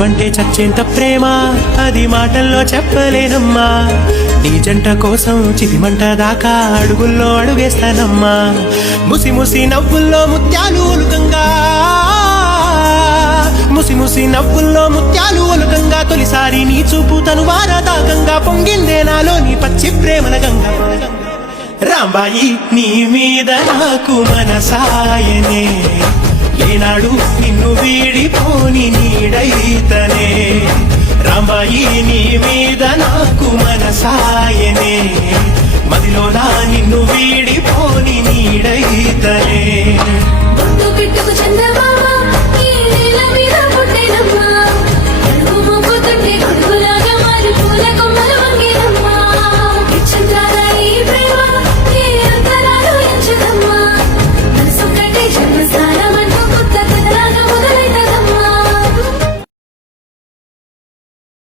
నువ్వంటే చచ్చేంత ప్రేమ అది మాటల్లో చెప్పలేనమ్మా. నీ జంట కోసం చితిమంట దాకా అడుగుల్లో అడుగేస్తానమ్మా. ముసి ముసి నవ్వుల్లో ముత్యాలు ఒలుకంగా, ముసి ముసి నవ్వుల్లో ముత్యాలు ఒలుకంగా, తొలిసారి నీ చూపు తను వారదాకంగా పొంగిందే నాలో నీ పచ్చి ప్రేమల గంగా. రాంబాయి నీ మీద నాకు మనసాయనే, ఏనాడు నిన్ను వీడిపోని నీడైతనే. రాంబాయి నీ మీద నాకు మనసాయనే, మదిలో నా నిన్ను వీడిపోని నీడైతనే.